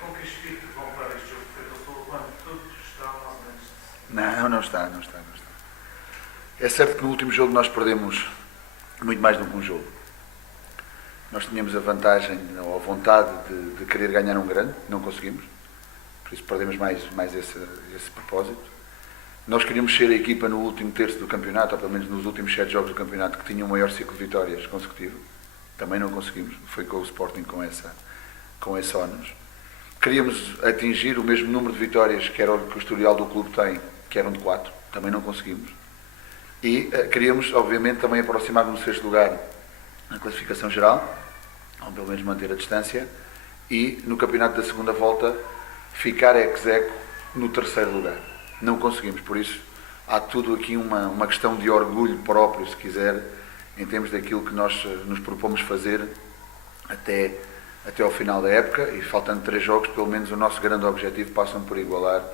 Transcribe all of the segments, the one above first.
Com que espírito vão para este jogo frente ao Sul quando tudo está mais ou menos? Não está. É certo que no último jogo nós perdemos muito mais do que um jogo. Nós tínhamos a vantagem ou a vontade de querer ganhar um grande, não conseguimos, por isso perdemos mais esse propósito. Nós queríamos ser a equipa no último terço do campeonato, ou pelo menos nos últimos 7 jogos do campeonato, que tinha um maior ciclo de vitórias consecutivo. Também não conseguimos, foi com o Sporting com esse ónus. Queríamos atingir o mesmo número de vitórias que era o que o historial do clube tem, que eram de 4, também não conseguimos. E queríamos, obviamente, também aproximar-nos no 6º lugar na classificação geral, ou pelo menos manter a distância, e no campeonato da segunda volta ficar ex-aequo no 3º lugar. Não conseguimos, por isso há tudo aqui uma questão de orgulho próprio, se quiser, em termos daquilo que nós nos propomos fazer até ao final da época, e faltando 3 jogos, pelo menos o nosso grande objetivo passa por igualar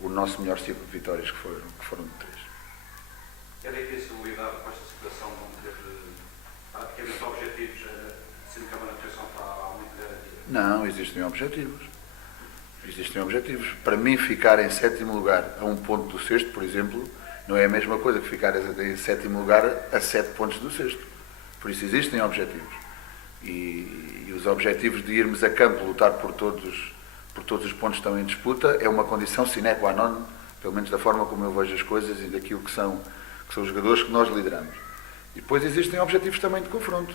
o nosso melhor ciclo de vitórias, que foram de 3. É difícil lidar com esta situação, não ter praticamente objetivos, sendo que a manutenção está muito garantida? Não, existem objetivos. Para mim, ficar em 7º lugar a 1 ponto do 6º, por exemplo, não é a mesma coisa que ficar em 7º lugar a 7 pontos do 6º. Por isso existem objetivos. E os objetivos de irmos a campo lutar por todos os pontos que estão em disputa é uma condição sine qua non, pelo menos da forma como eu vejo as coisas e daquilo que são os jogadores que nós lideramos. E depois existem objetivos também de confronto.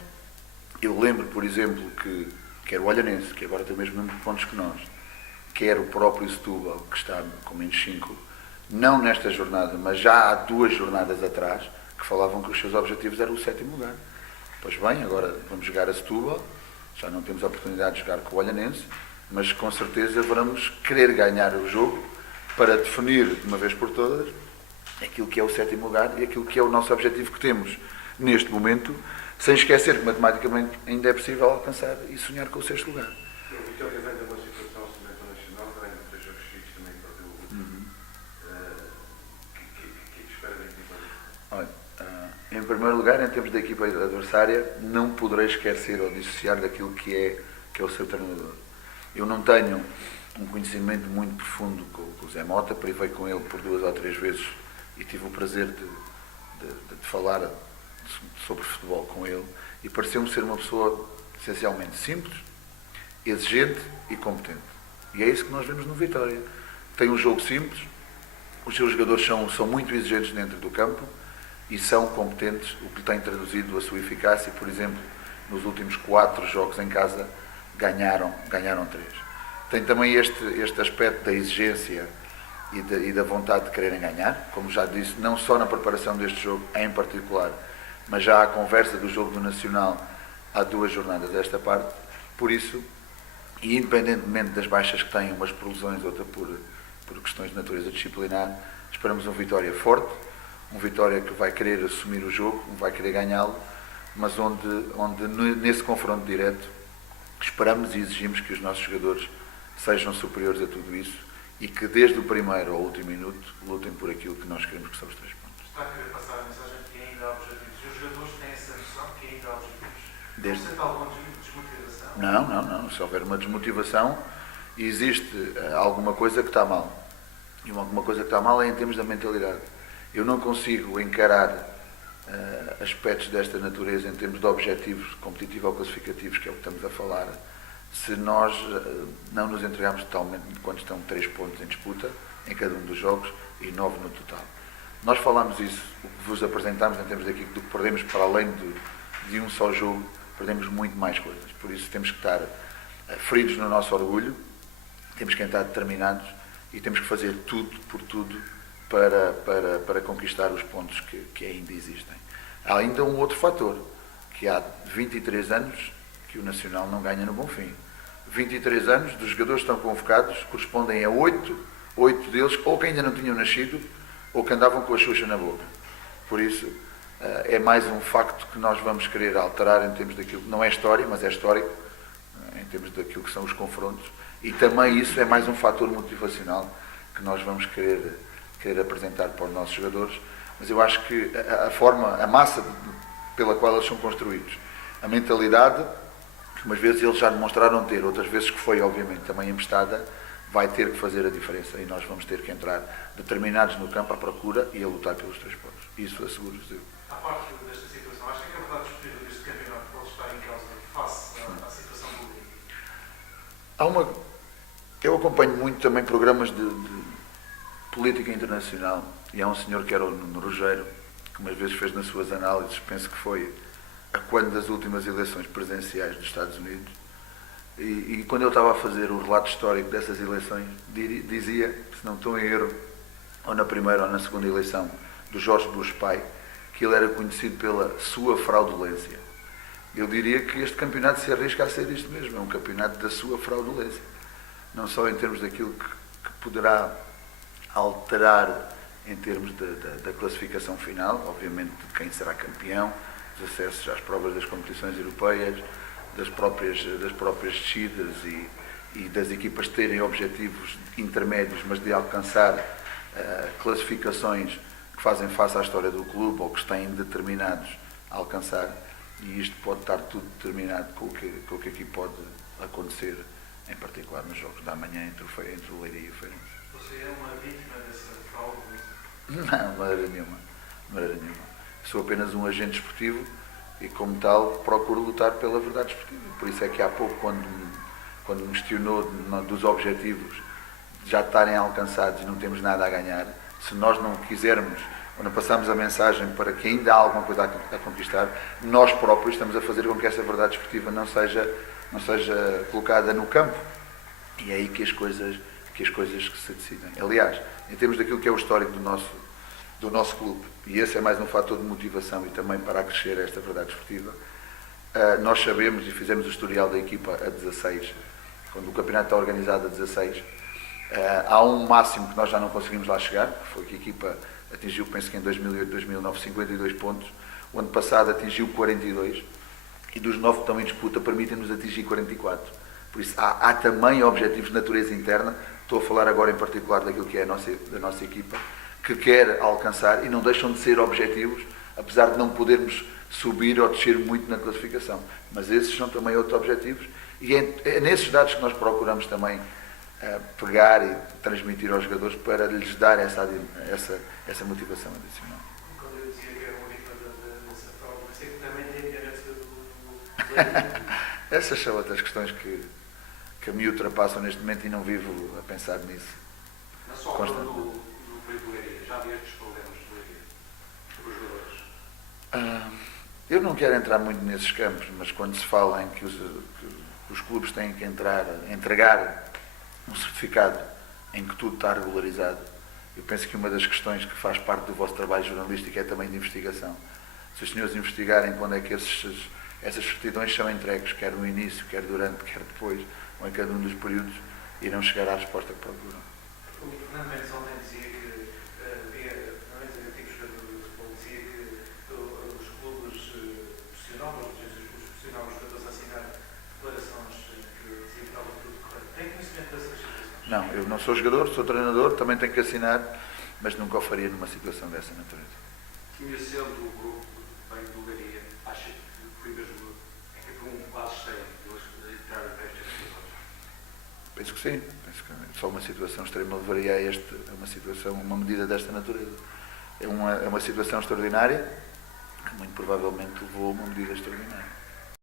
Eu lembro, por exemplo, que quer o Olhanense, que agora tem o mesmo número de pontos que nós, quer o próprio Setúbal, que está com menos 5, não nesta jornada, mas já há 2 jornadas atrás, que falavam que os seus objetivos eram o 7º lugar. Pois bem, agora vamos jogar a Setúbal, já não temos a oportunidade de jogar com o Olhanense, mas com certeza vamos querer ganhar o jogo para definir de uma vez por todas aquilo que é o 7º lugar e aquilo que é o nosso objetivo que temos neste momento, sem esquecer que matematicamente ainda é possível alcançar e sonhar com o 6º lugar. O Vitória vem de uma situação semelhante ao Nacional, vem de 3 jogos seguidos, também perdeu o último. O que espera da equipa? Olha, em primeiro lugar, em termos da equipa adversária, não poderei esquecer ou dissociar daquilo que é o seu treinador. Eu não tenho um conhecimento muito profundo com o Zé Mota, privei com ele por 2 ou 3 vezes e tive o prazer de falar sobre futebol com ele, e pareceu-me ser uma pessoa essencialmente simples, exigente e competente. E é isso que nós vemos no Vitória. Tem um jogo simples, os seus jogadores são muito exigentes dentro do campo e são competentes, o que tem traduzido a sua eficácia. Por exemplo, nos últimos 4 jogos em casa ganharam 3. Tem também este aspecto da exigência e da vontade de quererem ganhar, como já disse, não só na preparação deste jogo em particular, mas já há conversa do jogo do Nacional há 2 jornadas desta parte. Por isso, e independentemente das baixas que têm, umas por lesões, outra por questões de natureza disciplinar, esperamos um Vitória forte, um Vitória que vai querer assumir o jogo, vai querer ganhá-lo, mas onde nesse confronto direto esperamos e exigimos que os nossos jogadores sejam superiores a tudo isso e que desde o primeiro ao último minuto lutem por aquilo que nós queremos, que são os 3 pontos. Está a querer passar a mensagem de que ainda há objetivos. E os jogadores têm essa noção de que ainda há objetivos. Desde... Sente alguma desmotivação? Não. Se houver uma desmotivação, existe alguma coisa que está mal. E alguma coisa que está mal é em termos da mentalidade. Eu não consigo encarar aspectos desta natureza em termos de objetivos competitivos ou classificativos, que é o que estamos a falar, se nós não nos entregarmos totalmente quando estão 3 pontos em disputa em cada um dos jogos e 9 no total. Nós falámos isso, o que vos apresentámos em termos daquilo do que perdemos para além de um só jogo, perdemos muito mais coisas. Por isso temos que estar feridos no nosso orgulho, temos que estar determinados e temos que fazer tudo por tudo para conquistar os pontos que ainda existem. Há ainda um outro fator, que há 23 anos que o Nacional não ganha no Bonfim. 23 anos dos jogadores que estão convocados correspondem a 8 deles ou que ainda não tinham nascido ou que andavam com a Xuxa na boca. Por isso, é mais um facto que nós vamos querer alterar em termos daquilo, não é história, mas é histórico, em termos daquilo que são os confrontos, e também isso é mais um fator motivacional que nós vamos querer apresentar para os nossos jogadores. Mas eu acho que a massa pela qual eles são construídos, a mentalidade que umas vezes eles já demonstraram ter, outras vezes que foi obviamente também emprestada, vai ter que fazer a diferença e nós vamos ter que entrar determinados no campo à procura e a lutar pelos 3 pontos. Isso asseguro-vos eu. À parte desta situação, acho que a verdade desportiva deste campeonato pode estar em causa face à situação política. Eu acompanho muito também programas de política internacional e há um senhor que era o Nuno Rogério, que umas vezes fez nas suas análises, penso que foi a quando das últimas eleições presidenciais dos Estados Unidos, e quando eu estava a fazer o relato histórico dessas eleições, dizia, se não estou em erro, ou na primeira ou na segunda eleição do George Bush pai, que ele era conhecido pela sua fraudulência. Eu diria que este campeonato se arrisca a ser isto mesmo, é um campeonato da sua fraudulência. Não só em termos daquilo que poderá alterar em termos da classificação final, obviamente de quem será campeão, dos acessos às provas das competições europeias, das próprias descidas e das equipas terem objetivos intermédios, mas de alcançar classificações que fazem face à história do clube ou que estão determinados a alcançar, e isto pode estar tudo determinado com o que aqui pode acontecer, em particular nos jogos da manhã entre o Leiria e o Feirense. Você é uma vítima dessa fraude? Não, de maneira nenhuma. Sou apenas um agente esportivo e, como tal, procuro lutar pela verdade esportiva. Por isso é que há pouco, quando me questionou dos objetivos já estarem alcançados e não temos nada a ganhar, se nós não quisermos ou não passarmos a mensagem para que ainda há alguma coisa a conquistar, nós próprios estamos a fazer com que essa verdade esportiva não seja colocada no campo. E é aí que as coisas que se decidem. Aliás, em termos daquilo que é o histórico do nosso clube, e esse é mais um fator de motivação e também para acrescer esta verdade esportiva, nós sabemos e fizemos o historial da equipa a 16, quando o campeonato está organizado a 16, há um máximo que nós já não conseguimos lá chegar, que foi que a equipa atingiu, penso que em 2008, 2009, 52 pontos, o ano passado atingiu 42, e dos 9 que estão em disputa permitem-nos atingir 44. Por isso há também objetivos de natureza interna, estou a falar agora em particular daquilo que é da nossa equipa, que quer alcançar e não deixam de ser objetivos, apesar de não podermos subir ou descer muito na classificação. Mas esses são também outros objetivos e é nesses dados que nós procuramos também pegar e transmitir aos jogadores para lhes dar essa motivação adicional. Quando eu dizia que era uma vítima dessa fraude, pensei que também tem a herança do Essas são outras questões que a mim ultrapassam neste momento e não vivo a pensar nisso. Na sua altura do período do Leiria, já havia estes problemas do Leiria, sobre os jogadores? Eu não quero entrar muito nesses campos, mas quando se fala em que os clubes têm que entregar um certificado em que tudo está regularizado, eu penso que uma das questões que faz parte do vosso trabalho jornalístico é também de investigação. Se os senhores investigarem quando é que essas certidões são entregues, quer no início, quer durante, quer depois, ou em cada um dos períodos, irão chegar à resposta que procuram. O Fernando Mendes ontem dizia que havia, pelo menos em antigos jogadores de futebol, dizia que os clubes pressionavam, os dirigentes dos clubes pressionavam os jogadores a assinar declarações que diziam que estava tudo correto. Tem conhecimento dessas situações? Não, eu não sou jogador, sou treinador, também tenho que assinar, mas nunca o faria numa situação dessa natureza. Conhecendo o grupo bem do Leiria, acha que foi mesmo um quase extremo eles entrarem para estas situações? Penso que sim. Penso que só uma situação extrema levaria a uma medida desta natureza. É uma situação extraordinária que muito provavelmente levou a uma medida extraordinária.